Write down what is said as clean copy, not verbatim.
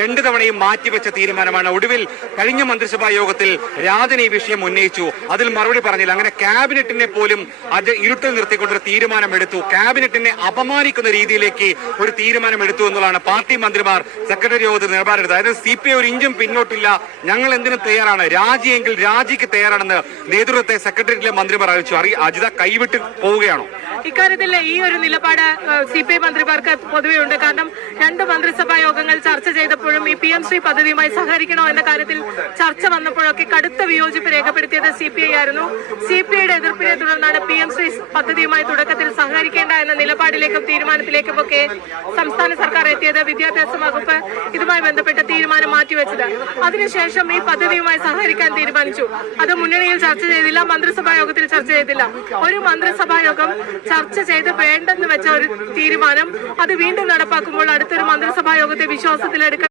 2 തവണയും മാറ്റിവെച്ച തീരുമാനമാണ്. ഒടുവിൽ കഴിഞ്ഞ മന്ത്രിസഭാ യോഗത്തിൽ രാജൻ ഈ വിഷയം ഉന്നയിച്ചു. അതിൽ മറുപടി പറഞ്ഞില്ല. അങ്ങനെ ക്യാബിനറ്റിനെ പോലും അത് ഇരുട്ടിൽ നിർത്തിക്കൊണ്ടൊരു തീരുമാനമെടുത്തു. ക്യാബിനറ്റിനെ അപമാനിക്കുന്ന രീതിയിലേക്ക് ഒരു തീരുമാനമെടുത്തു എന്നുള്ളതാണ് പാർട്ടി മന്ത്രിമാർ സെക്രട്ടറി യോഗത്തിൽ നിലപാടെടുത്തത്. അതായത് CPI ഒരു ഇഞ്ചും പിന്നോട്ടില്ല, ഞങ്ങൾ എന്തിനും തയ്യാറാണ്, രാജിയെങ്കിൽ രാജിക്ക് തയ്യാറാണെന്ന് നേതൃത്വത്തെ സെക്രട്ടേറിയറ്റിലെ മന്ത്രിമാർ അറിയിച്ചു. അജിത കൈവിട്ട് പോവുകയാണോ? ഇക്കാര്യത്തിൽ ഈ ഒരു നിലപാട് CPI മന്ത്രിമാർക്ക് പൊതുവെ ഉണ്ട്. കാരണം 2 മന്ത്രിസഭാ യോഗങ്ങൾ ചർച്ച ചെയ്തപ്പോഴും ഈ PM-ശ്രീ പദ്ധതിയുമായി സഹകരിക്കണോ എന്ന കാര്യത്തിൽ ചർച്ച വന്നപ്പോഴൊക്കെ കടുത്ത വിയോജിപ്പ് രേഖപ്പെടുത്തിയത് CPI ആയിരുന്നു. CPIയുടെ എതിർപ്പിനെ തുടർന്നാണ് PM-ശ്രീ പദ്ധതിയുമായി തുടക്കത്തിൽ സഹകരിക്കേണ്ട എന്ന നിലപാടിലേക്കും തീരുമാനത്തിലേക്കും ഒക്കെ സംസ്ഥാന സർക്കാർ എത്തിയത്. വിദ്യാഭ്യാസ വകുപ്പ് ഇതുമായി ബന്ധപ്പെട്ട തീരുമാനം മാറ്റിവെച്ചത്. അതിനുശേഷം ഈ പദ്ധതിയുമായി സഹകരിക്കാൻ തീരുമാനിച്ചു. അത് മുന്നണിയിൽ ചർച്ച ചെയ്തില്ല, മന്ത്രിസഭാ യോഗത്തിൽ ചർച്ച ചെയ്തില്ല. ഒരു മന്ത്രിസഭാ യോഗം ചർച്ച ചെയ്ത് വേണ്ടെന്ന് വെച്ച ഒരു തീരുമാനം അത് വീണ്ടും നടപ്പാക്കുമ്പോൾ അടുത്തൊരു മന്ത്രിസഭാ യോഗത്തെ വിശ്വാസത്തിലെടുക്കാൻ